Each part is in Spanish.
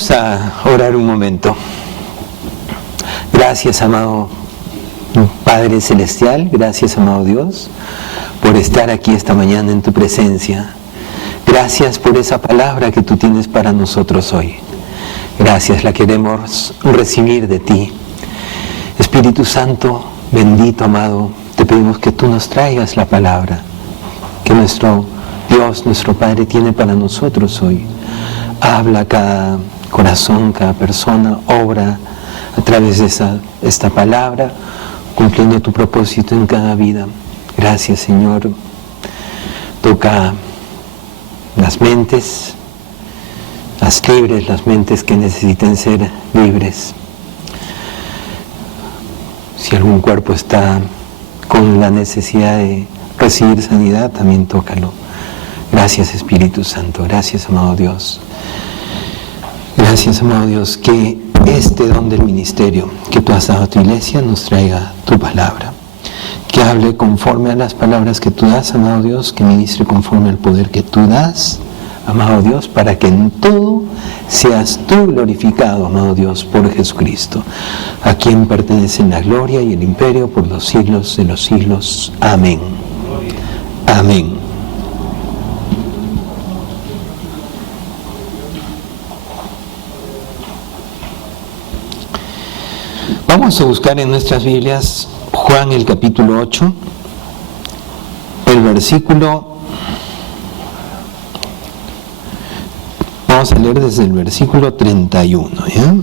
Vamos a orar un momento. Gracias, amado Padre Celestial, gracias, amado Dios, por estar aquí esta mañana en tu presencia. Gracias por esa palabra que tú tienes para nosotros hoy. Gracias, la queremos recibir de ti. Espíritu Santo, bendito, amado, te pedimos que tú nos traigas la palabra que nuestro Dios, nuestro Padre, tiene para nosotros hoy. Habla a cada corazón, cada persona, obra a través de esta palabra, cumpliendo tu propósito en cada vida. Gracias, Señor. Toca las mentes, haz libres las mentes que necesiten ser libres. Si algún cuerpo está con la necesidad de recibir sanidad, también tócalo. Gracias, Espíritu Santo. Gracias, amado Dios. Gracias, amado Dios, que este don del ministerio que tú has dado a tu iglesia nos traiga tu palabra. Que hable conforme a las palabras que tú das, amado Dios, que ministre conforme al poder que tú das, amado Dios, para que en todo seas tú glorificado, amado Dios, por Jesucristo, a quien pertenecen la gloria y el imperio por los siglos de los siglos. Amén. Amén. Vamos a buscar en nuestras Biblias Juan el capítulo 8, el versículo, vamos a leer desde el versículo 31, ¿ya?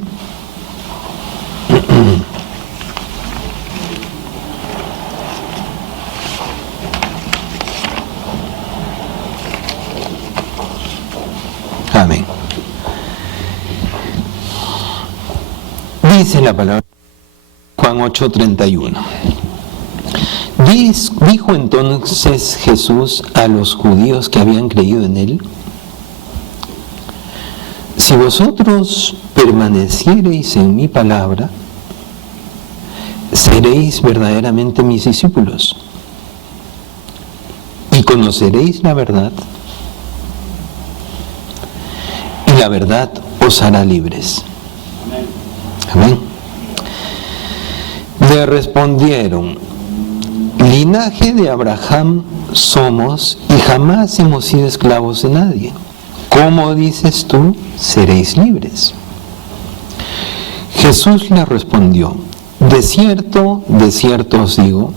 Amén. Dice la palabra Juan 8:31. Dijo entonces Jesús a los judíos que habían creído en él: si vosotros permaneciereis en mi palabra, seréis verdaderamente mis discípulos, y conoceréis la verdad, y la verdad os hará libres. Amén. Le respondieron: linaje de Abraham somos y jamás hemos sido esclavos de nadie. ¿Cómo dices tú, seréis libres? Jesús le respondió: de cierto os digo,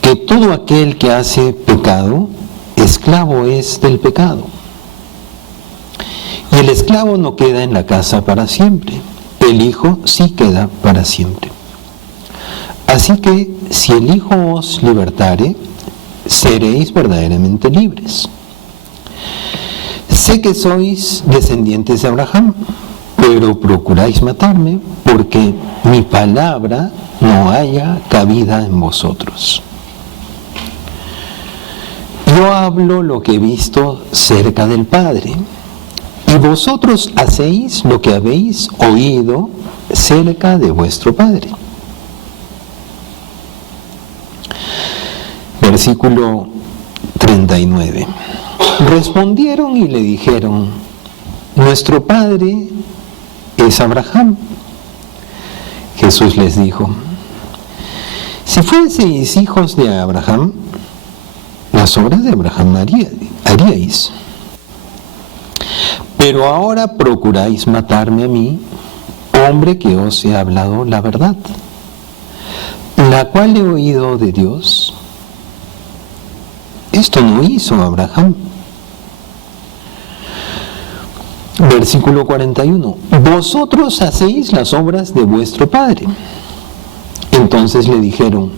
que todo aquel que hace pecado, esclavo es del pecado. Y el esclavo no queda en la casa para siempre, el Hijo sí queda para siempre. Así que, si el Hijo os libertare, seréis verdaderamente libres. Sé que sois descendientes de Abraham, pero procuráis matarme, porque mi palabra no haya cabida en vosotros. Yo hablo lo que he visto cerca del Padre, y vosotros hacéis lo que habéis oído cerca de vuestro Padre. Versículo 39. Respondieron y le dijeron: nuestro padre es Abraham. Jesús les dijo: si fueseis hijos de Abraham, las obras de Abraham haríais. Pero ahora procuráis matarme a mí, hombre que os he hablado la verdad, la cual he oído de Dios. Esto no hizo Abraham. Versículo 41. Vosotros hacéis las obras de vuestro padre. Entonces le dijeron: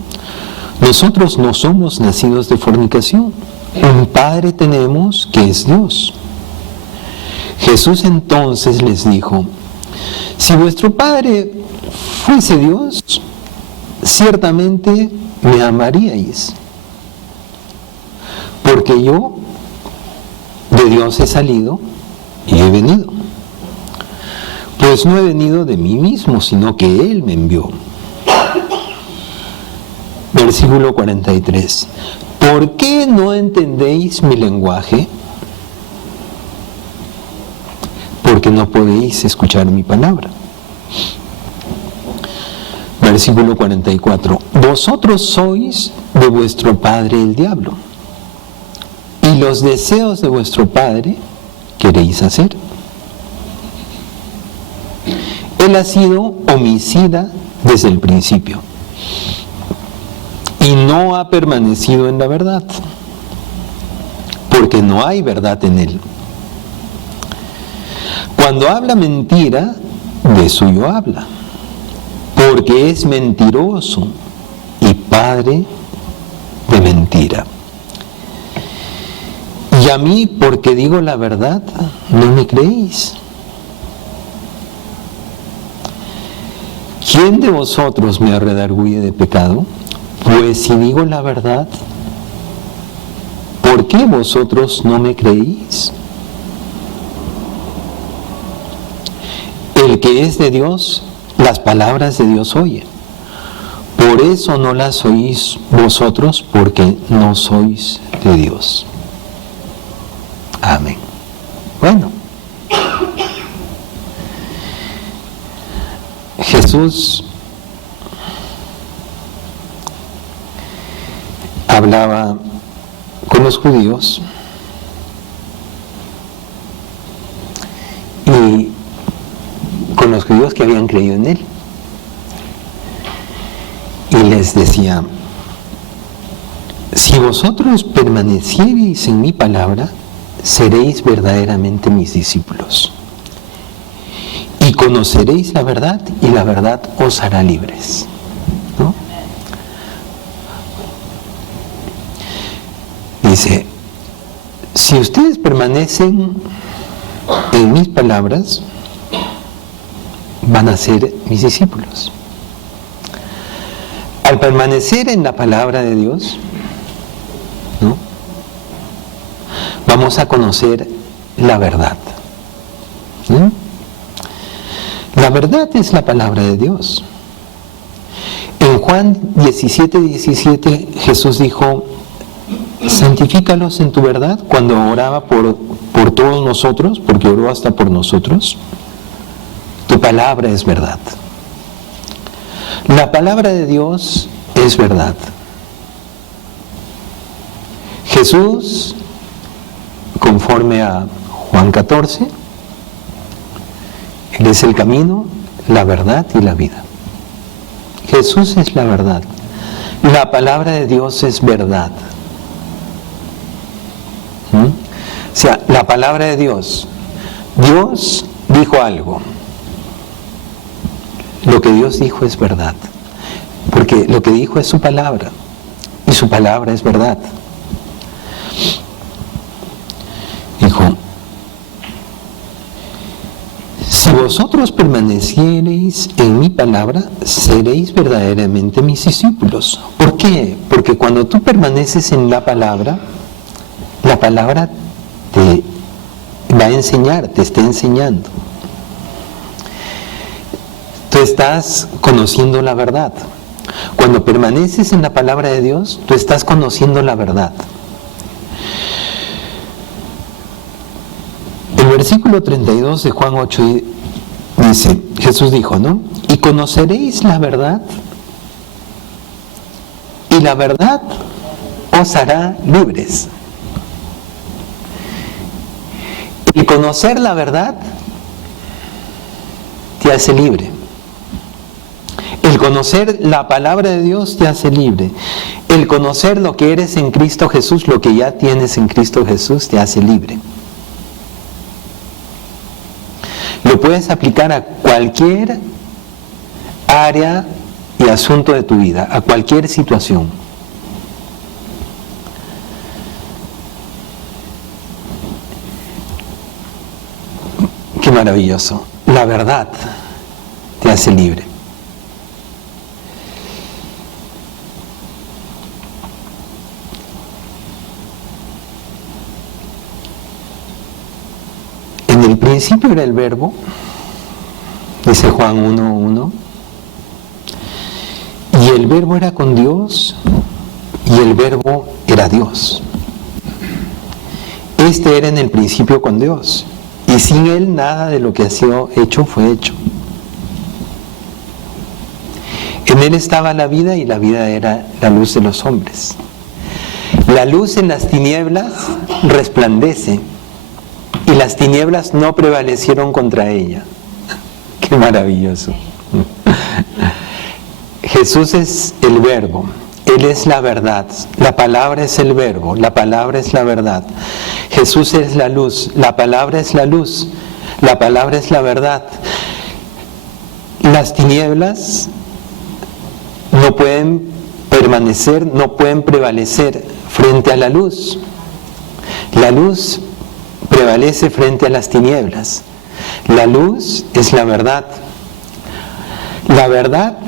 nosotros no somos nacidos de fornicación. Un padre tenemos que es Dios. Jesús entonces les dijo: si vuestro padre fuese Dios, ciertamente me amaríais, porque yo de Dios he salido y he venido. Pues no he venido de mí mismo, sino que Él me envió. Versículo 43. ¿Por qué no entendéis mi lenguaje? porque no podéis escuchar mi palabra. Versículo 44. Vosotros sois de vuestro padre el diablo, y los deseos de vuestro padre queréis hacer. Él ha sido homicida desde el principio y no ha permanecido en la verdad, porque no hay verdad en él. Cuando habla mentira, de suyo habla, porque es mentiroso y padre de mentira. Y a mí, porque digo la verdad, no me creéis. ¿Quién de vosotros me redarguye de pecado? Pues si digo la verdad, ¿por qué vosotros no me creéis? El que es de Dios, las palabras de Dios oye. Por eso no las oís vosotros, porque no sois de Dios. Amén. Bueno, Jesús hablaba con los judíos y con los judíos que habían creído en él, y les decía: si vosotros permaneciereis en mi palabra, seréis verdaderamente mis discípulos, y conoceréis la verdad, y la verdad os hará libres. ¿No? Dice: si ustedes permanecen en mis palabras, van a ser mis discípulos. Al permanecer en la palabra de Dios, ¿no?, vamos a conocer la verdad. ¿No? La verdad es la palabra de Dios. En Juan 17:17 Jesús dijo: santifícalos en tu verdad. Cuando oraba por todos nosotros, porque oró hasta por nosotros, tu palabra es verdad. La palabra de Dios es verdad. Jesús, conforme a Juan 14, Él es el camino, la verdad y la vida. Jesús es la verdad. La palabra de Dios es verdad. O sea, la palabra de Dios. Dios dijo algo. Lo que Dios dijo es verdad. Porque lo que dijo es su palabra. Y su palabra es verdad. Dijo: si vosotros permaneciereis en mi palabra, seréis verdaderamente mis discípulos. ¿Por qué? Porque cuando tú permaneces en la palabra te va a enseñar, te está enseñando. Tú estás conociendo la verdad. Cuando permaneces en la palabra de Dios, tú estás conociendo la verdad. El versículo 32 de Juan 8 dice, Jesús dijo, ¿no? Y conoceréis la verdad, y la verdad os hará libres. Y conocer la verdad te hace libre. El conocer la palabra de Dios te hace libre. El conocer lo que eres en Cristo Jesús, lo que ya tienes en Cristo Jesús, te hace libre. Lo puedes aplicar a cualquier área y asunto de tu vida, a cualquier situación. Qué maravilloso. La verdad te hace libre. En el principio era el Verbo, dice Juan 1:1, y el Verbo era con Dios, y el Verbo era Dios. Este era en el principio con Dios. Y sin Él nada de lo que ha sido hecho fue hecho. En Él estaba la vida y la vida era la luz de los hombres. La luz en las tinieblas resplandece y las tinieblas no prevalecieron contra ella. ¡Qué maravilloso! Jesús es el Verbo, Él es la verdad, la palabra es el Verbo, la palabra es la verdad. Jesús es la luz, la palabra es la luz, la palabra es la verdad. Las tinieblas no pueden permanecer, no pueden prevalecer frente a la luz. La luz prevalece frente a las tinieblas. La luz es la verdad. La verdad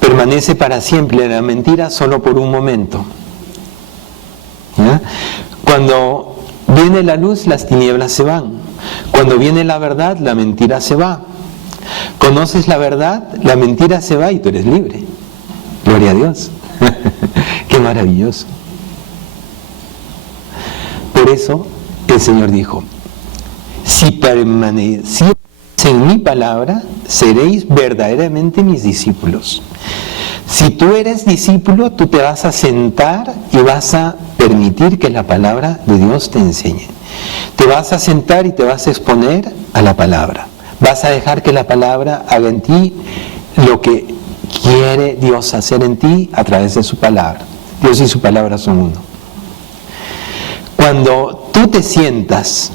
permanece para siempre, la mentira solo por un momento. ¿Ya? Cuando viene la luz, las tinieblas se van. Cuando viene la verdad, la mentira se va. Conoces la verdad, la mentira se va y tú eres libre. Gloria a Dios. Qué maravilloso. Por eso el Señor dijo: si permaneciereis en mi palabra, seréis verdaderamente mis discípulos. Si tú eres discípulo, tú te vas a sentar y vas a permitir que la palabra de Dios te enseñe. Te vas a sentar y te vas a exponer a la palabra. Vas a dejar que la palabra haga en ti lo que quiere Dios hacer en ti a través de su palabra. Dios y su palabra son uno. Cuando tú te sientas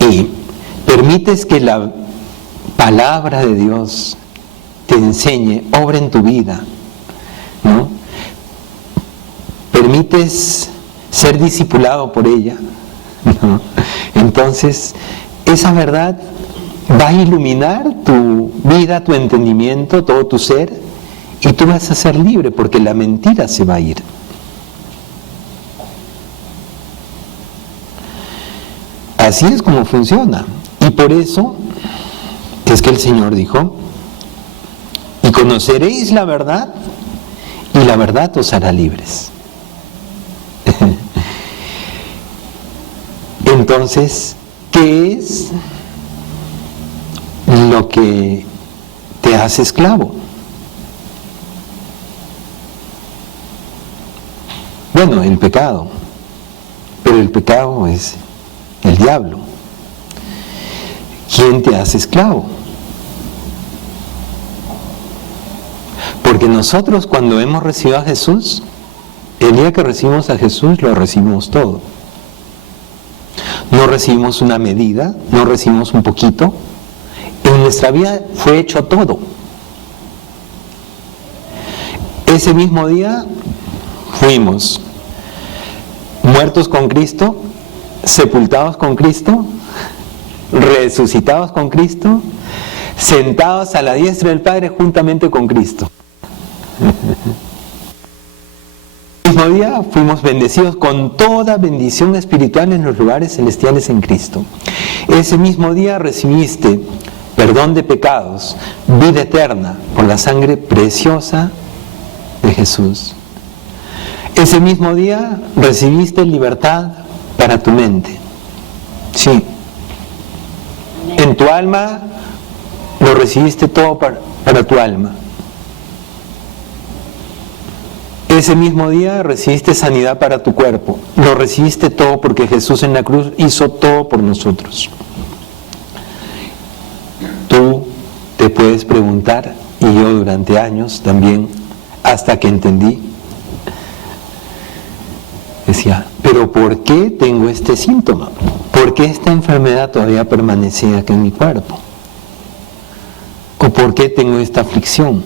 y permites que la palabra de Dios te enseñe, obra en tu vida, ¿no? Permites ser discipulado por ella, ¿no? Entonces esa verdad va a iluminar tu vida, tu entendimiento, todo tu ser, y tú vas a ser libre porque la mentira se va a ir. Así es como funciona. Y por eso es que el Señor dijo: y conoceréis la verdad, y la verdad os hará libres. Entonces, ¿qué es lo que te hace esclavo? Bueno, el pecado. Pero el pecado es el diablo. ¿Quién te hace esclavo? Porque nosotros, cuando hemos recibido a Jesús, el día que recibimos a Jesús, lo recibimos todo. No recibimos una medida, no recibimos un poquito. En nuestra vida fue hecho todo. Ese mismo día fuimos muertos con Cristo, sepultados con Cristo, resucitados con Cristo, sentados a la diestra del Padre juntamente con Cristo. El mismo día fuimos bendecidos con toda bendición espiritual en los lugares celestiales en Cristo. Ese mismo día recibiste perdón de pecados, vida eterna por la sangre preciosa de Jesús. Ese mismo día recibiste libertad para tu mente. Sí. En tu alma lo recibiste todo para tu alma. Ese mismo día recibiste sanidad para tu cuerpo. Lo recibiste todo porque Jesús en la cruz hizo todo por nosotros. Tú te puedes preguntar, y yo durante años también, hasta que entendí, decía: ¿pero por qué tengo este síntoma? ¿Por qué esta enfermedad todavía permanece aquí en mi cuerpo? ¿O por qué tengo esta aflicción?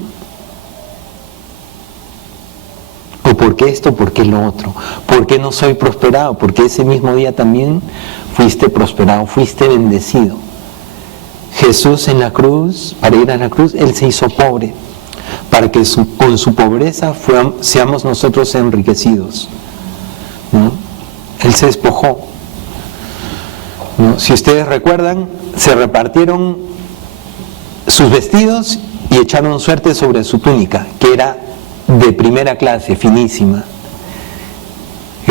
¿O por qué esto? ¿Por qué lo otro? ¿Por qué no soy prosperado? Porque ese mismo día también fuiste prosperado, fuiste bendecido. Jesús en la cruz, para ir a la cruz, Él se hizo pobre, para que con su pobreza seamos nosotros enriquecidos, ¿no? Él se despojó, ¿no? Si ustedes recuerdan, se repartieron sus vestidos y echaron suerte sobre su túnica, que era de primera clase, finísima.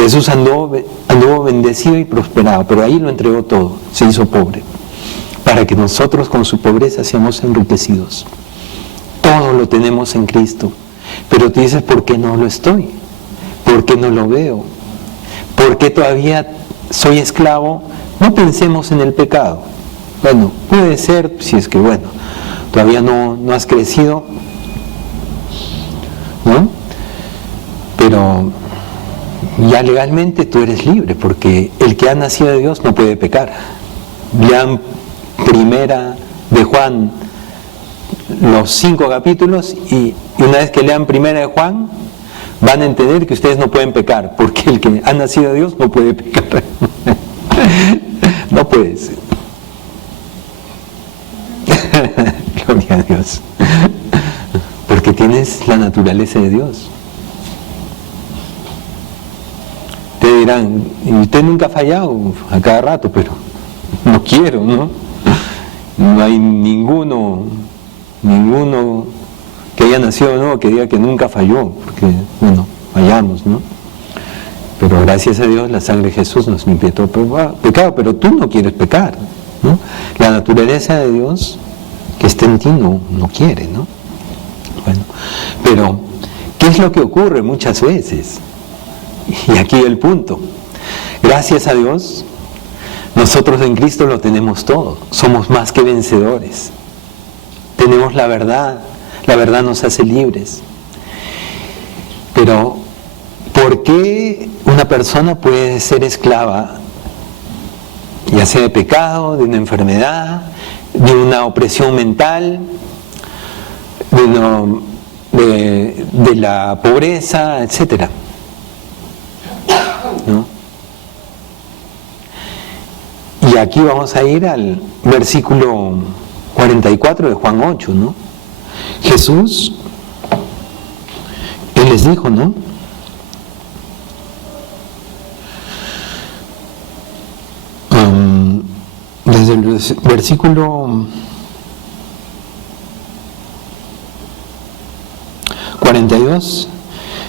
Jesús anduvo bendecido y prosperado, pero ahí lo entregó todo, se hizo pobre, para que nosotros con su pobreza seamos enriquecidos. Todo lo tenemos en Cristo, pero tú dices, ¿por qué no lo estoy? ¿Por qué no lo veo? ¿Por qué todavía soy esclavo? No pensemos en el pecado. Bueno, puede ser, si es que todavía no has crecido, ¿no? Pero ya legalmente tú eres libre, porque el que ha nacido de Dios no puede pecar. Lean Primera de Juan, los 5 capítulos, y una vez que lean Primera de Juan, van a entender que ustedes no pueden pecar, porque el que ha nacido de Dios no puede pecar. No puedes. Gloria a Dios. Porque tienes la naturaleza de Dios. Te dirán, y usted nunca ha fallado a cada rato, pero no quiero, ¿no? No hay ninguno que haya nacido nuevo que diga que nunca falló, porque, fallamos, ¿no? Pero gracias a Dios la sangre de Jesús nos limpia todo pecado, pero tú no quieres pecar, ¿no? La naturaleza de Dios que está en ti no quiere, ¿no? Bueno, pero ¿qué es lo que ocurre muchas veces? Y aquí el punto. Gracias a Dios, nosotros en Cristo lo tenemos todo. Somos más que vencedores. Tenemos la verdad nos hace libres. Pero, ¿por qué una persona puede ser esclava, ya sea de pecado, de una enfermedad, de una opresión mental, de la pobreza, etcétera? ¿No? Y aquí vamos a ir al versículo 44 de Juan 8, ¿no? Jesús, Él les dijo, ¿no? Desde el versículo 42,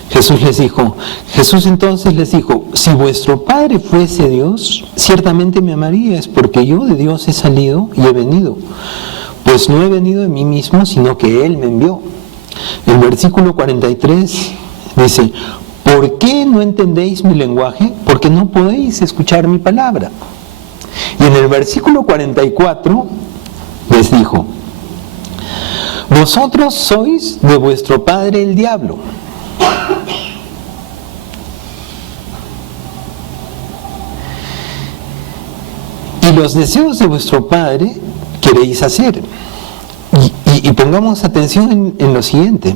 Jesús entonces les dijo, si vuestro Padre fuese Dios, ciertamente me amaríais, porque yo de Dios he salido y he venido. Pues no he venido de mí mismo, sino que Él me envió. El versículo 43 dice, ¿por qué no entendéis mi lenguaje? Porque no podéis escuchar mi palabra. Y en el versículo 44 les dijo, vosotros sois de vuestro padre el diablo. Y los deseos de vuestro padre queréis hacer. Y pongamos atención en lo siguiente.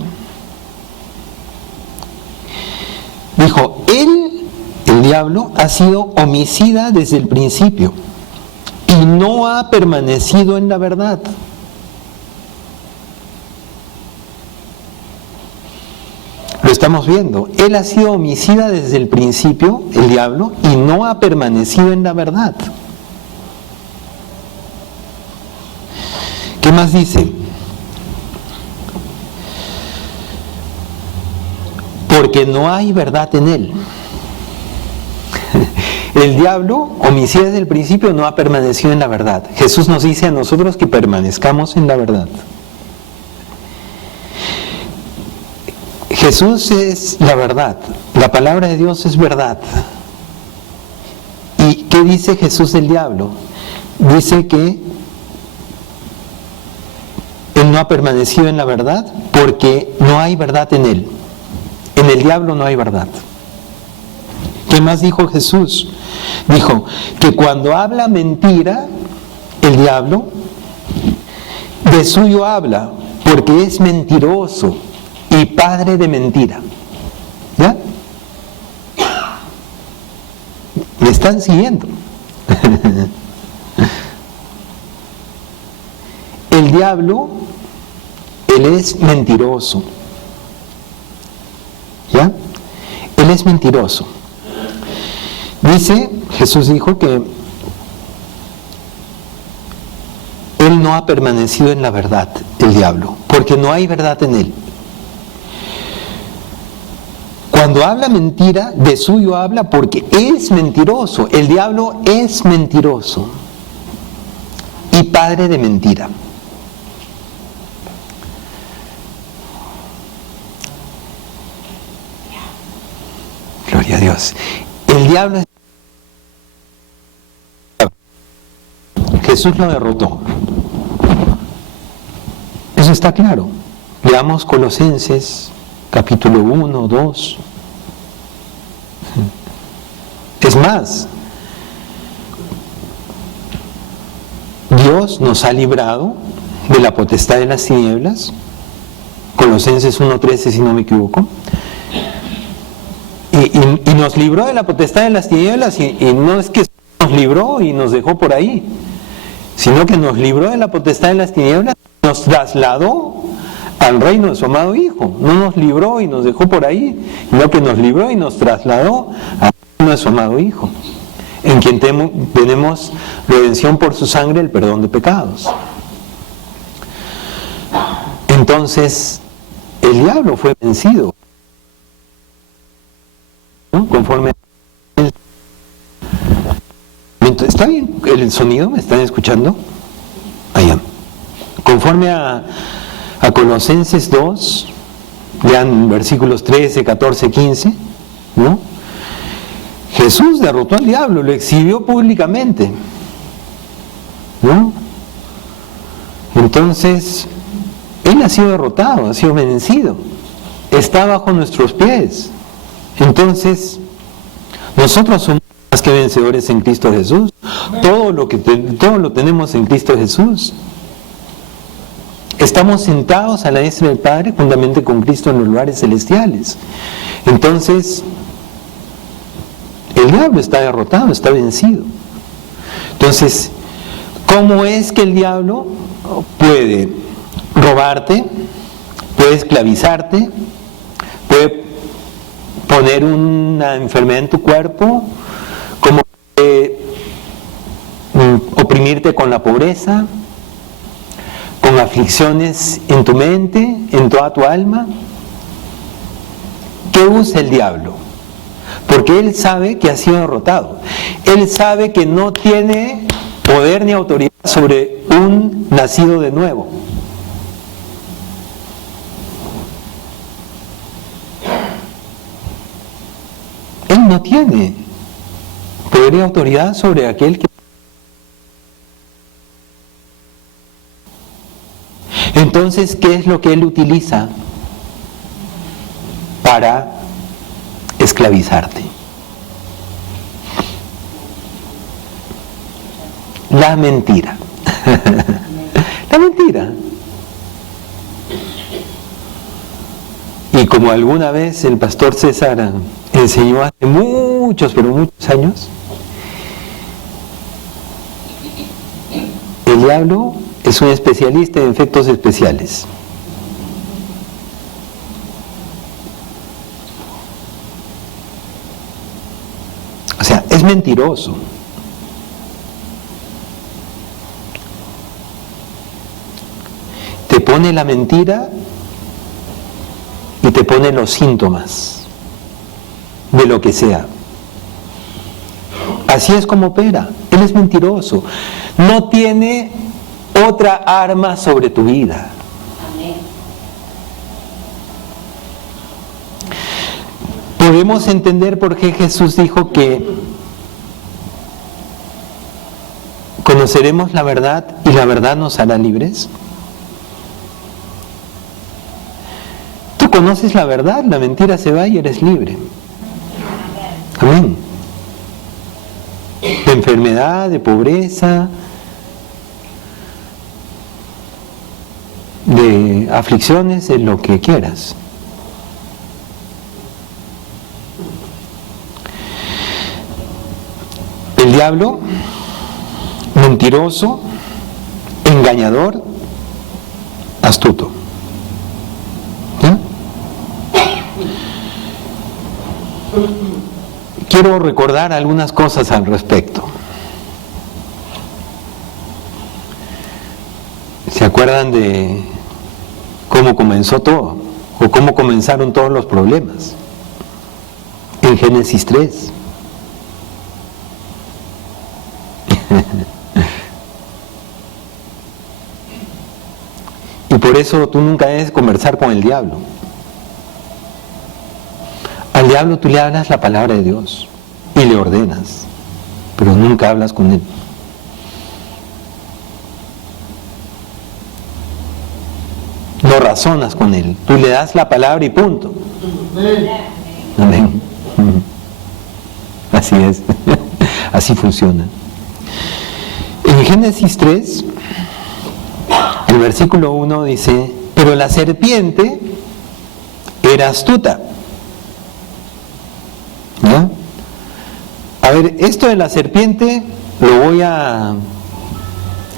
Dijo, él, el diablo, ha sido homicida desde el principio y no ha permanecido en la verdad. Lo estamos viendo. Él ha sido homicida desde el principio, el diablo, y no ha permanecido en la verdad. ¿Qué más dice? Porque no hay verdad en él. El diablo, homicida desde el principio, no ha permanecido en la verdad. Jesús nos dice a nosotros que permanezcamos en la verdad. Jesús es la verdad. La palabra de Dios es verdad. ¿Y qué dice Jesús del diablo? Dice que él no ha permanecido en la verdad porque no hay verdad en él. En el diablo no hay verdad. ¿Qué más dijo Jesús? Dijo que cuando habla mentira, el diablo, de suyo habla, porque es mentiroso y padre de mentira. ¿Ya? ¿Me están siguiendo? El diablo, él es mentiroso. ¿Ya? Él es mentiroso. Dice, Jesús dijo que él no ha permanecido en la verdad, el diablo, porque no hay verdad en él. Cuando habla mentira, de suyo habla porque es mentiroso. El diablo es mentiroso y padre de mentira. Gloria a Dios. El diablo es... Jesús lo derrotó. Eso está claro. Leamos Colosenses capítulo 1, 2. Es más, Dios nos ha librado de la potestad de las tinieblas. Colosenses 1:13, si no me equivoco. Y nos libró de la potestad de las tinieblas, y no es que nos libró y nos dejó por ahí, sino que nos libró de la potestad de las tinieblas, nos trasladó al reino de su amado Hijo. No nos libró y nos dejó por ahí, sino que nos libró y nos trasladó al reino de su amado Hijo, en quien tenemos redención por su sangre, el perdón de pecados. Entonces, el diablo fue vencido, ¿no? Conforme... ¿Está bien el sonido? ¿Me están escuchando? Allá. Conforme a Colosenses 2, lean versículos 13, 14, 15, ¿no? Jesús derrotó al diablo, lo exhibió públicamente, ¿no? Entonces, Él ha sido derrotado, ha sido vencido, está bajo nuestros pies. Entonces, nosotros somos más que vencedores en Cristo Jesús. Todo lo tenemos en Cristo Jesús. Estamos sentados a la diestra del Padre juntamente con Cristo en los lugares celestiales. Entonces, el diablo está derrotado, está vencido. Entonces, ¿cómo es que el diablo puede robarte, puede esclavizarte, puede poner una enfermedad en tu cuerpo, cómo puede oprimirte con la pobreza, con aflicciones en tu mente, en toda tu alma? ¿Qué usa el diablo? Porque él sabe que ha sido derrotado. Él sabe que no tiene poder ni autoridad sobre un nacido de nuevo. Él no tiene poder y autoridad sobre aquel que... Entonces, ¿qué es lo que él utiliza para esclavizarte? La mentira. La mentira. Y como alguna vez el pastor César enseñó hace muchos, pero muchos años, el diablo es un especialista en efectos especiales. O sea, es mentiroso. Te pone la mentira y te pone los síntomas de lo que sea. Así es como opera. Él es mentiroso. No tiene otra arma sobre tu vida. Podemos entender por qué Jesús dijo que conoceremos la verdad y la verdad nos hará libres. Tú conoces la verdad, la mentira se va y eres libre. Amén. De enfermedad, de pobreza, de aflicciones, de lo que quieras. El diablo, mentiroso, engañador, astuto. ¿Sí? Quiero recordar algunas cosas al respecto. ¿Se acuerdan de cómo comenzó todo? ¿O cómo comenzaron todos los problemas? en Génesis 3. Y por eso tú nunca debes conversar con el diablo. Al diablo tú le hablas la palabra de Dios y le ordenas, pero nunca hablas con él. No razonas con él, tú le das la palabra y punto. Amén. Así es, así funciona. En Génesis 3, el versículo 1 dice: pero la serpiente era astuta. ¿Ya? A ver, esto de la serpiente lo voy a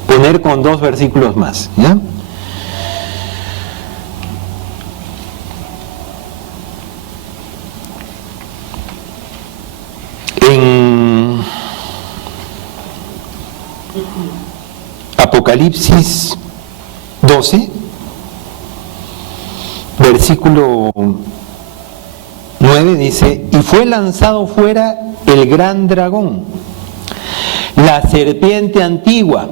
poner con 2 versículos más, ¿ya? En Apocalipsis 12, versículo 9 dice: y fue lanzado fuera el gran dragón, la serpiente antigua,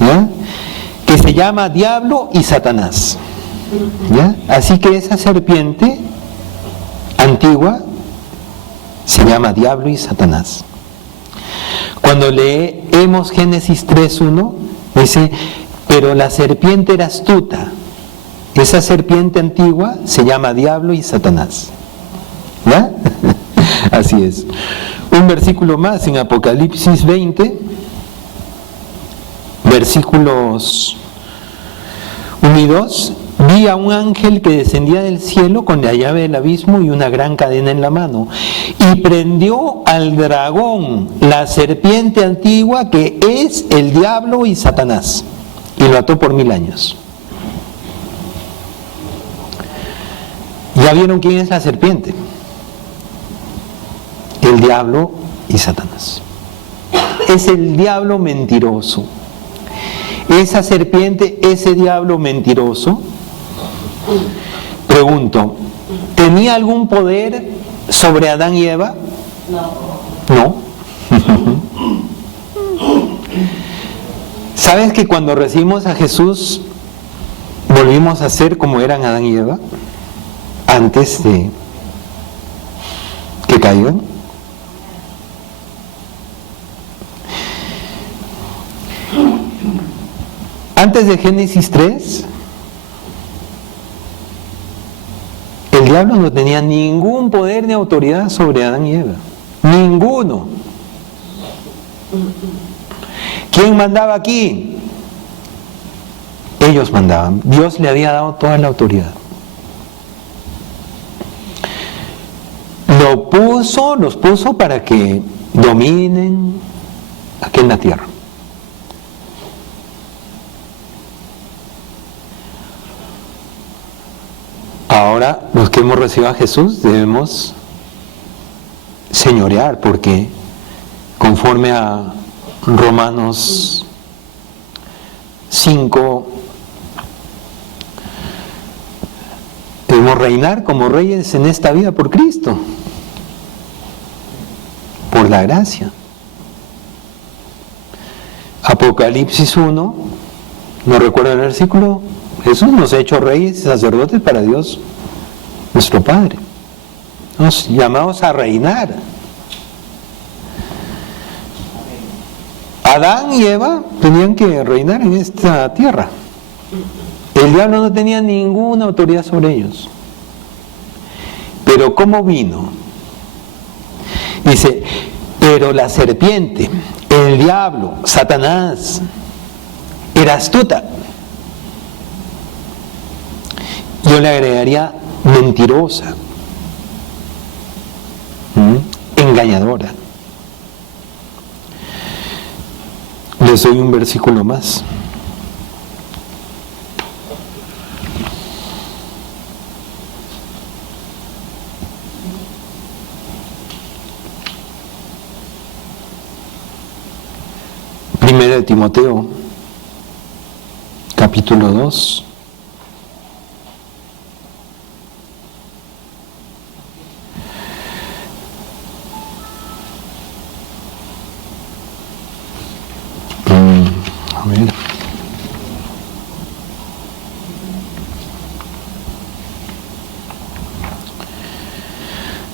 ¿ya?, que se llama Diablo y Satanás. ¿Ya? Así que esa serpiente antigua se llama Diablo y Satanás. Cuando leemos Génesis 3:1, dice: pero la serpiente era astuta. Esa serpiente antigua se llama Diablo y Satanás. ¿Ya? Así es. Un versículo más en Apocalipsis 20, versículos 1 y 2. Vi a un ángel que descendía del cielo con la llave del abismo y una gran cadena en la mano, y prendió al dragón, la serpiente antigua, que es el diablo y Satanás, y lo ató por 1000 años. ¿Ya vieron quién es la serpiente? El diablo y Satanás. Es el diablo mentiroso. Esa serpiente, ese diablo mentiroso, pregunto, ¿tenía algún poder sobre Adán y Eva? No. ¿Sabes que cuando recibimos a Jesús volvimos a ser como eran Adán y Eva antes de que caigan? Antes de Génesis 3, el diablo no tenía ningún poder ni autoridad sobre Adán y Eva. Ninguno. ¿Quién mandaba aquí? Ellos mandaban. Dios le había dado toda la autoridad. Los puso para que dominen aquí en la tierra. Ahora, los que hemos recibido a Jesús debemos señorear, porque conforme a Romanos 5, debemos reinar como reyes en esta vida por Cristo, por la gracia. Apocalipsis 1, no recuerdo el versículo. Jesús nos ha hecho reyes y sacerdotes para Dios, nuestro Padre. Nos llamamos a reinar. Adán y Eva tenían que reinar en esta tierra. El diablo no tenía ninguna autoridad sobre ellos. Pero ¿cómo vino? Dice: pero la serpiente, el diablo, Satanás, era astuta. Yo le agregaría mentirosa, engañadora. Les doy un versículo más. Primera de Timoteo, capítulo 2. A ver.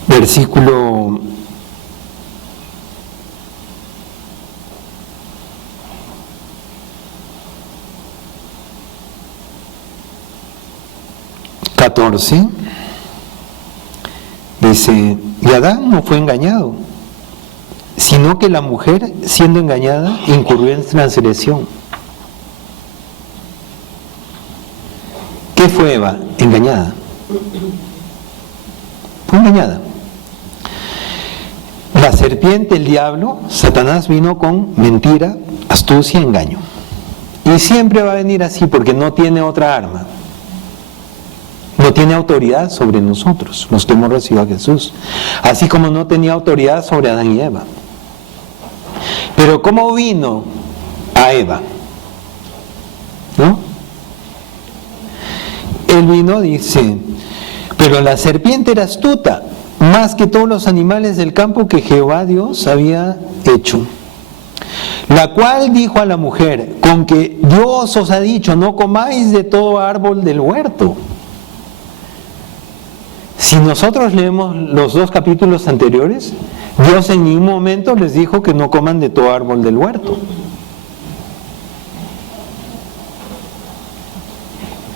Versículo 14 dice, y Adán no fue engañado, sino que la mujer, siendo engañada, incurrió en transgresión. ¿Qué fue Eva? Engañada. Fue engañada. La serpiente, el diablo, Satanás vino con mentira, astucia, engaño. Y siempre va a venir así porque no tiene otra arma. No tiene autoridad sobre nosotros, los que hemos recibido a Jesús. Así como no tenía autoridad sobre Adán y Eva. Pero ¿cómo vino a Eva? ¿No? Él vino, dice, pero la serpiente era astuta, más que todos los animales del campo que Jehová Dios había hecho. La cual dijo a la mujer, con que Dios os ha dicho, no comáis de todo árbol del huerto. Si nosotros leemos los 2 capítulos anteriores, Dios en ningún momento les dijo que no coman de todo árbol del huerto.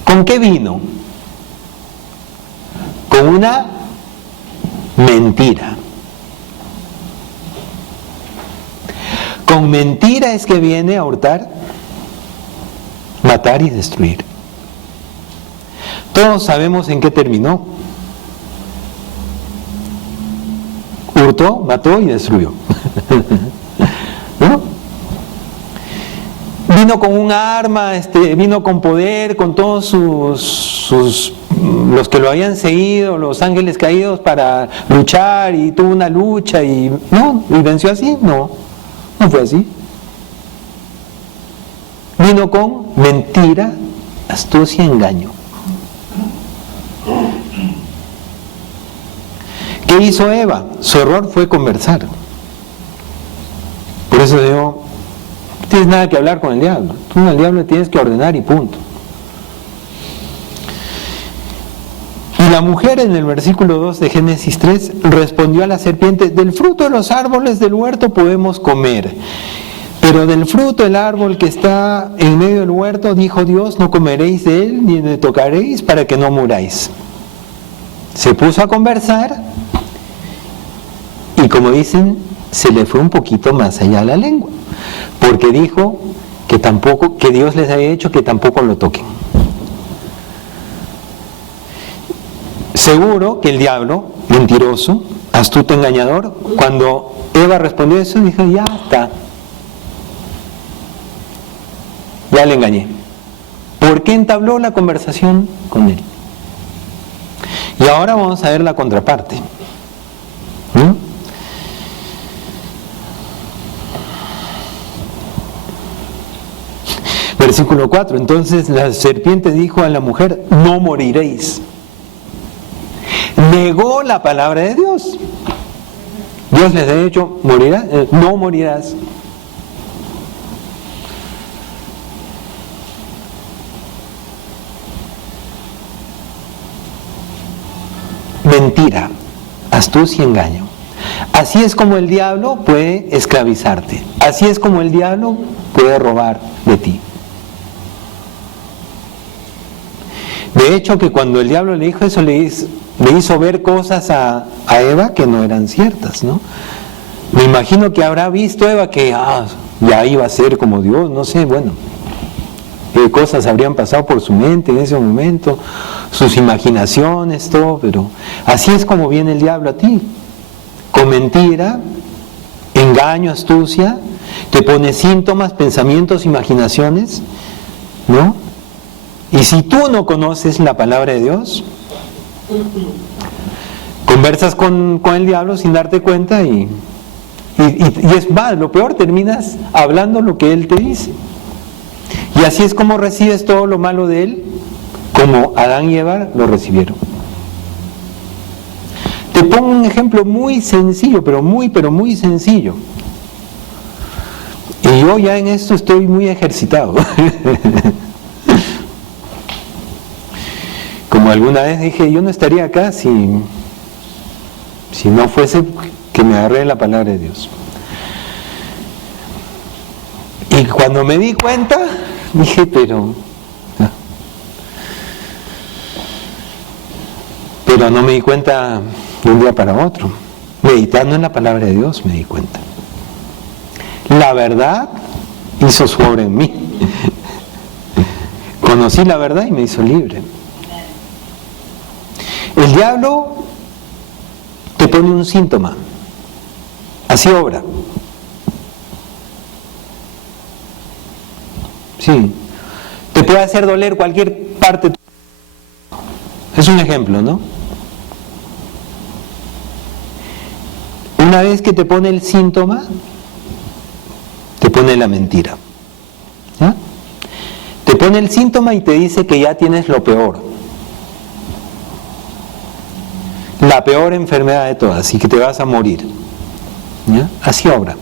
¿Con qué vino? Con una mentira. Con mentira es que viene a hurtar, matar y destruir. Todos sabemos en qué terminó. Hurtó, mató y destruyó. ¿No? Vino con un arma, vino con poder, con todos los que lo habían seguido, los ángeles caídos para luchar, y tuvo una lucha y venció así. No fue así. Vino con mentira, astucia y engaño. ¿Qué hizo Eva? Su error fue conversar. Por eso digo, no tienes nada que hablar con el diablo. Tú al diablo le tienes que ordenar y punto. Y la mujer en el versículo 2 de Génesis 3 respondió a la serpiente, del fruto de los árboles del huerto podemos comer, pero del fruto del árbol que está en medio del huerto, dijo Dios, no comeréis de él ni le tocaréis para que no muráis. Se puso a conversar y, como dicen, se le fue un poquito más allá la lengua, porque dijo que Dios les había hecho que tampoco lo toquen. Seguro que el diablo, mentiroso, astuto, engañador, cuando Eva respondió eso, dijo, ya está, ya le engañé. ¿Por qué entabló la conversación con él? Y ahora vamos a ver la contraparte. Versículo 4, entonces la serpiente dijo a la mujer, no moriréis. Negó la palabra de Dios. Dios les ha dicho, morirás, no morirás. Mentira, astucia y engaño. Así es como el diablo puede esclavizarte. Así es como el diablo puede robar de ti. De hecho, que cuando el diablo le dijo eso, le hizo ver cosas a Eva que no eran ciertas, ¿no? Me imagino que habrá visto Eva que ya iba a ser como Dios, no sé, bueno, qué cosas habrían pasado por su mente en ese momento, sus imaginaciones, todo, pero así es como viene el diablo a ti, con mentira, engaño, astucia, te pone síntomas, pensamientos, imaginaciones, ¿no? Y si tú no conoces la palabra de Dios, conversas con el diablo sin darte cuenta y es más, lo peor, terminas hablando lo que él te dice. Y así es como recibes todo lo malo de él, como Adán y Eva lo recibieron. Te pongo un ejemplo muy sencillo, pero muy sencillo. Y yo ya en esto estoy muy ejercitado. Como alguna vez dije, yo no estaría acá si no fuese que me agarré la palabra de Dios. Y cuando me di cuenta, dije, pero no me di cuenta de un día para otro. Meditando en la palabra de Dios me di cuenta. La verdad hizo su obra en mí. Conocí la verdad y me hizo libre. El diablo te pone un síntoma. Así obra. Sí. Te puede hacer doler cualquier parte. Es un ejemplo, ¿no? Una vez que te pone el síntoma, te pone la mentira. ¿Ya? Te pone el síntoma y te dice que ya tienes lo peor. La peor enfermedad de todas y que te vas a morir. ¿Ya? Así obra.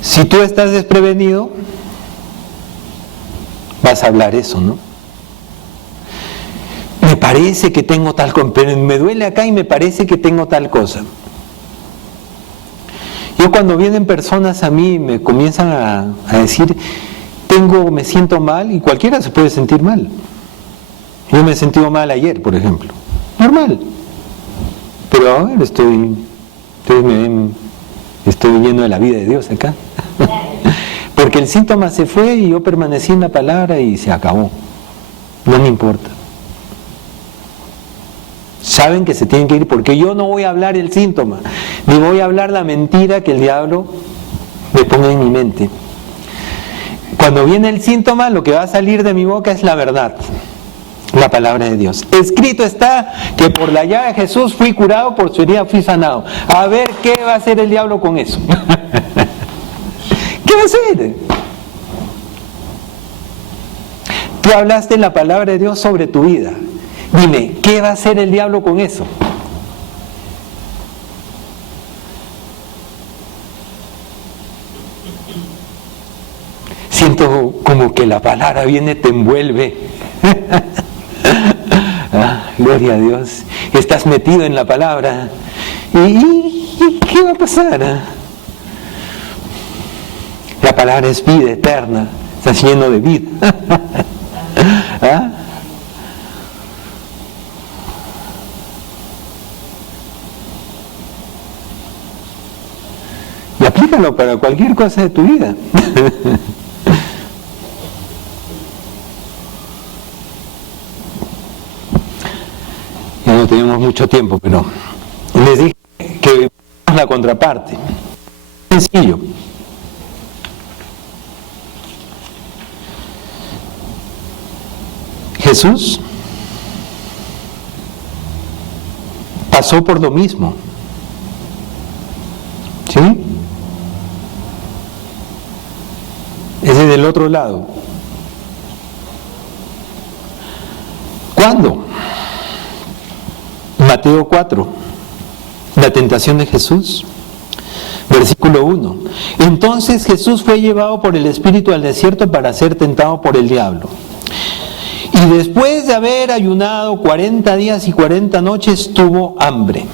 Si tú estás desprevenido, vas a hablar eso, ¿no? Me parece que tengo tal cosa, pero me duele acá y me parece que tengo tal cosa. Yo cuando vienen personas a mí y me comienzan a decir, me siento mal, y cualquiera se puede sentir mal. Yo me he sentido mal ayer, por ejemplo. Normal. Pero ahora estoy lleno de la vida de Dios acá. Porque el síntoma se fue y yo permanecí en la palabra y se acabó. No me importa. Saben que se tienen que ir porque yo no voy a hablar el síntoma, ni voy a hablar la mentira que el diablo me ponga en mi mente. Cuando viene el síntoma, lo que va a salir de mi boca es la verdad, la palabra de Dios. Escrito está que por la llaga de Jesús fui curado, por su herida fui sanado. A ver qué va a hacer el diablo con eso. ¿Qué va a hacer? Tú hablaste la palabra de Dios sobre tu vida. Dime, ¿qué va a hacer el diablo con eso? Siento como que la palabra viene, te envuelve. Gloria a Dios. Estás metido en la palabra. ¿Y qué va a pasar? La palabra es vida eterna. Estás lleno de vida. ¿Ah? Y aplícalo para cualquier cosa de tu vida. Ya no tenemos mucho tiempo, pero les dije que la contraparte. Sencillo. Jesús pasó por lo mismo. ¿Sí? Ese del otro lado. ¿Cuándo? Mateo 4, la tentación de Jesús, versículo 1. Entonces Jesús fue llevado por el Espíritu al desierto para ser tentado por el diablo. Y después de haber ayunado 40 días y 40 noches, tuvo hambre.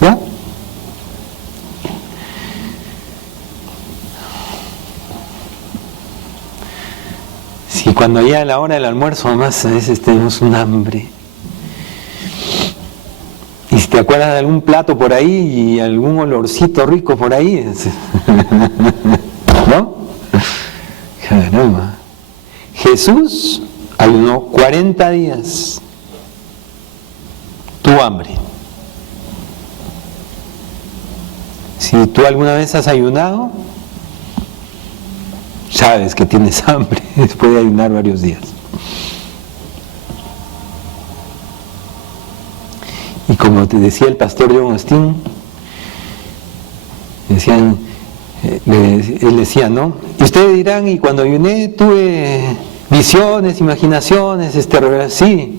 ¿Ya? Si cuando llega la hora del almuerzo, además a veces tenemos un hambre. Y si te acuerdas de algún plato por ahí y algún olorcito rico por ahí, ¿no? Caramba. Jesús ayunó 40 días. Tu hambre. Si tú alguna vez has ayunado, sabes que tienes hambre después de ayunar varios días. Y como te decía el pastor John Austin, él decía, ¿no? Y ustedes dirán, y cuando ayuné tuve visiones, imaginaciones, sí,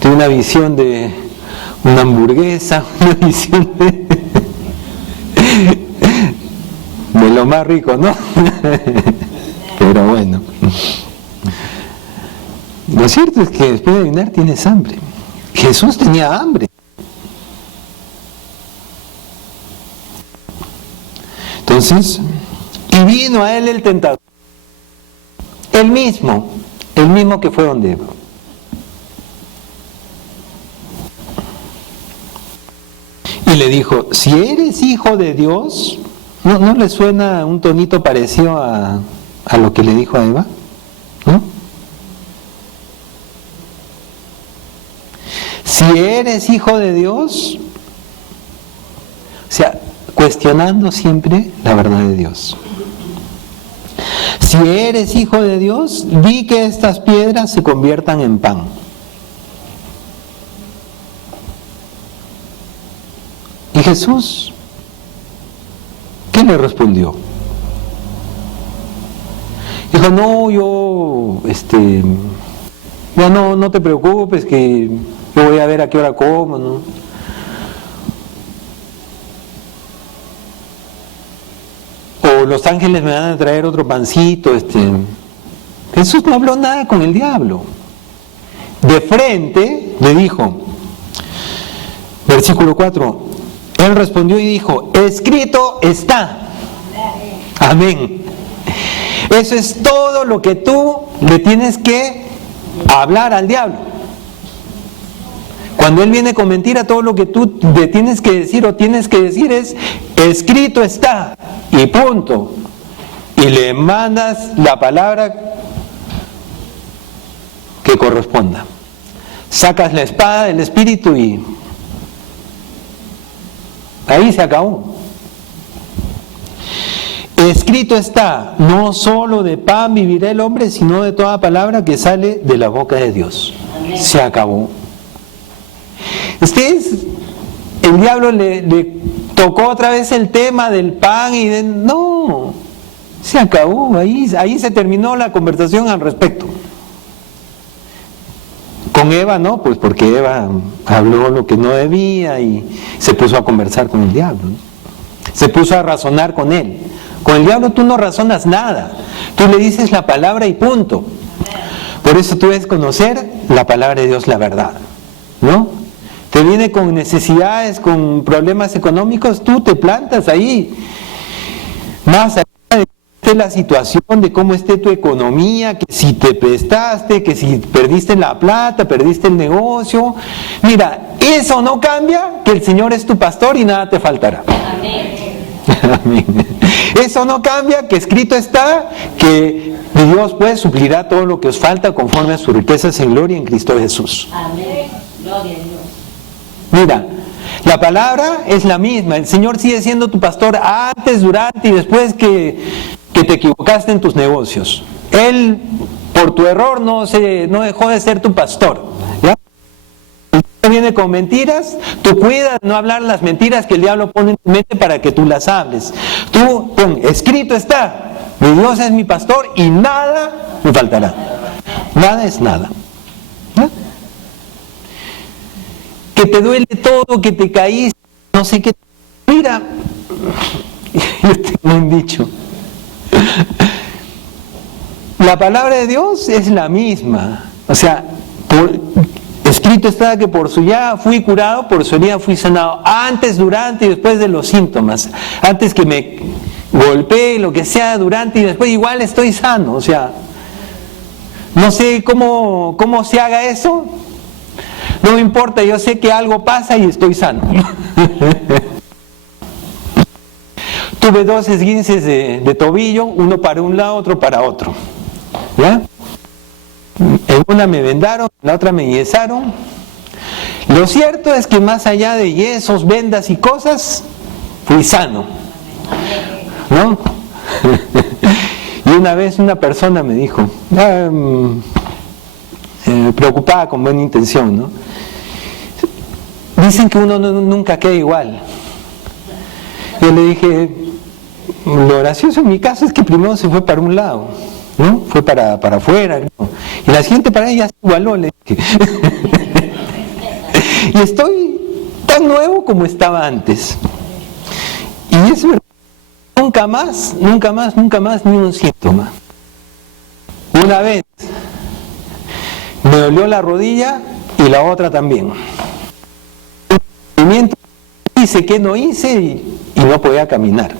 tuve una visión de una hamburguesa, una visión del lo más rico, ¿no? Pero bueno. Lo cierto es que después de ayunar tienes hambre. Jesús tenía hambre. Entonces, y vino a él el tentador. El mismo que fue donde Eva. Y le dijo, si eres hijo de Dios, ¿no le suena un tonito parecido a lo que le dijo a Eva? ¿No? Si eres hijo de Dios, o sea, cuestionando siempre la verdad de Dios. Si eres hijo de Dios, di que estas piedras se conviertan en pan. Y Jesús, ¿qué le respondió? Dijo, no, ya no te preocupes, que yo voy a ver a qué hora como, ¿no? O los ángeles me van a traer otro pancito, Jesús no habló nada con el diablo. De frente le dijo, versículo 4, él respondió y dijo, escrito está. Amén. Eso es todo lo que tú le tienes que hablar al diablo. Cuando él viene con mentira, todo lo que tú le tienes que decir o tienes que decir es, escrito está, y punto. Y le mandas la palabra que corresponda. Sacas la espada del Espíritu y ahí se acabó. Escrito está, no solo de pan vivirá el hombre, sino de toda palabra que sale de la boca de Dios. Amén. Se acabó. El diablo le tocó otra vez el tema del pan y no, se acabó, ahí se terminó la conversación al respecto. Con Eva no, pues porque Eva habló lo que no debía y se puso a conversar con el diablo, ¿no? Se puso a razonar con él. Con el diablo tú no razonas nada, tú le dices la palabra y punto. Por eso tú debes conocer la palabra de Dios, la verdad, ¿no? Te viene con necesidades, con problemas económicos, tú te plantas ahí. Más allá de la situación, de cómo esté tu economía, que si te prestaste, que si perdiste la plata, perdiste el negocio. Mira, eso no cambia, que el Señor es tu pastor y nada te faltará. Amén. Amén. Eso no cambia, que escrito está, que Dios pues suplirá todo lo que os falta conforme a sus riquezas en gloria en Cristo Jesús. Amén. Gloria a Dios. Mira, la palabra es la misma, el Señor sigue siendo tu pastor antes, durante y después que te equivocaste en tus negocios. Él, por tu error, no dejó de ser tu pastor, ¿ya? El diablo viene con mentiras, tú cuidas de no hablar las mentiras que el diablo pone en tu mente para que tú las hables. Tú pon, escrito está, mi Dios es mi pastor y nada me faltará. Nada es nada. ¿Ya? Que te duele todo, que te caíste, no sé qué. Mira, yo tengo un dicho. La palabra de Dios es la misma. O sea, escrito está que por su llaga fui curado, por su herida fui sanado. Antes, durante y después de los síntomas. Antes que me golpee, lo que sea, durante y después, igual estoy sano. O sea, no sé cómo se haga eso. No me importa, yo sé que algo pasa y estoy sano. Tuve 2 esguinces de tobillo, uno para un lado, otro para otro. ¿Ya? En una me vendaron, en la otra me yesaron. Lo cierto es que más allá de yesos, vendas y cosas, fui sano. ¿No? Y una vez una persona me dijo, preocupada con buena intención, ¿no? Dicen que uno nunca queda igual. Yo le dije, lo gracioso en mi caso es que primero se fue para un lado, ¿no? Fue para afuera, ¿no? Y la siguiente para ella se igualó, le dije. Y estoy tan nuevo como estaba antes. Y es verdad, nunca más, ni un síntoma. Una vez me dolió la rodilla y la otra también. Hice que no hice y no podía caminar.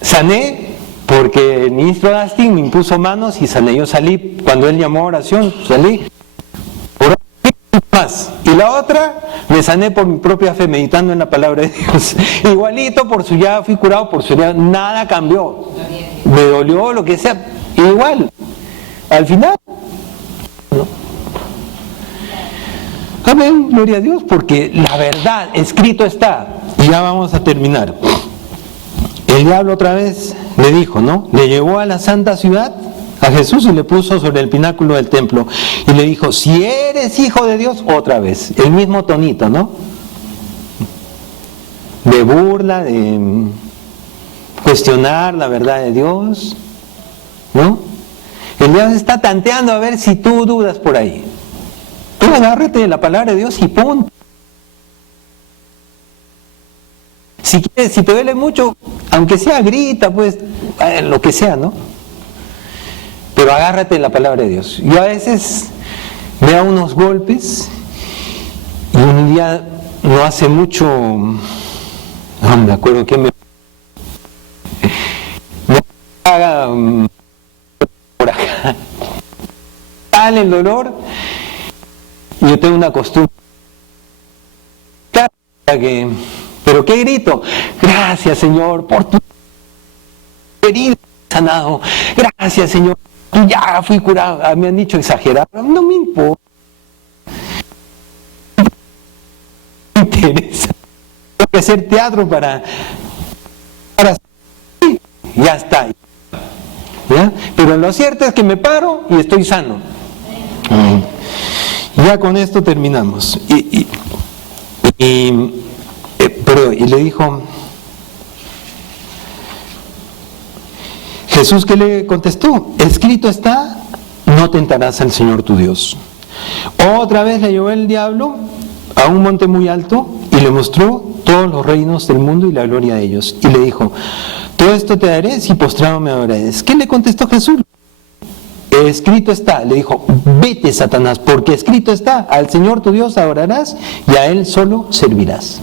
Sané porque el ministro Dastin me impuso manos y sané. Yo salí, cuando él llamó a oración, salí. Más. Y la otra, me sané por mi propia fe, meditando en la palabra de Dios. Igualito, por su llaga fui curado, por su llaga nada cambió. Me dolió, lo que sea, igual. Al final, ¿no? Amén, gloria a Dios, porque la verdad, escrito está. Y ya vamos a terminar. El diablo otra vez le dijo, ¿no? Le llevó a la santa ciudad, a Jesús, y le puso sobre el pináculo del templo. Y le dijo, si eres hijo de Dios, otra vez. El mismo tonito, ¿no? De burla, de cuestionar la verdad de Dios, ¿no? El diablo está tanteando a ver si tú dudas por ahí. Tú agárrate de la palabra de Dios y punto. Si quieres, si te duele mucho, aunque sea grita, pues, lo que sea, ¿no? Pero agárrate de la palabra de Dios. Yo a veces me da unos golpes y un día, no hace mucho, no me acuerdo que me haga por acá. Sale el dolor y yo tengo una costumbre. ¿Pero qué grito? Gracias, Señor, por tu herida sanado. Gracias, Señor, tú ya fui curado. Me han dicho exagerar, no me importa. Me interesa. Tengo que hacer teatro para ya está. ¿Ya? Pero lo cierto es que me paro y estoy sano. Ya con esto terminamos. Y le dijo, Jesús, ¿qué le contestó? Escrito está, no tentarás al Señor tu Dios. Otra vez le llevó el diablo a un monte muy alto y le mostró todos los reinos del mundo y la gloria de ellos. Y le dijo, todo esto te daré si postrado me adorares. ¿Qué le contestó Jesús? Escrito está, le dijo, vete, Satanás, porque escrito está, al Señor tu Dios adorarás y a Él solo servirás.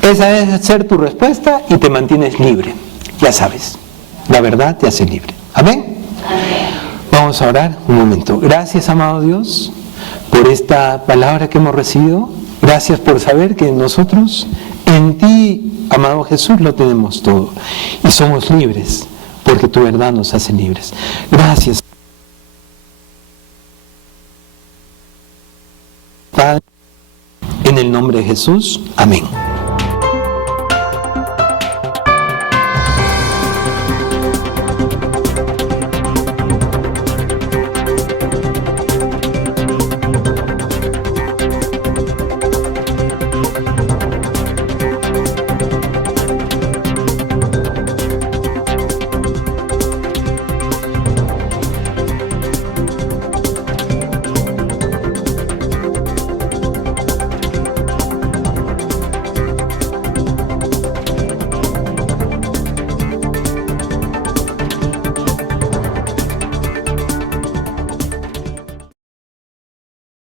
Esa debe ser tu respuesta y te mantienes libre. Ya sabes, la verdad te hace libre. ¿Amén? Amén. Vamos a orar un momento. Gracias, amado Dios, por esta palabra que hemos recibido. Gracias por saber que nosotros, en ti, amado Jesús, lo tenemos todo. Y somos libres, porque tu verdad nos hace libres. Gracias. Padre, en el nombre de Jesús. Amén.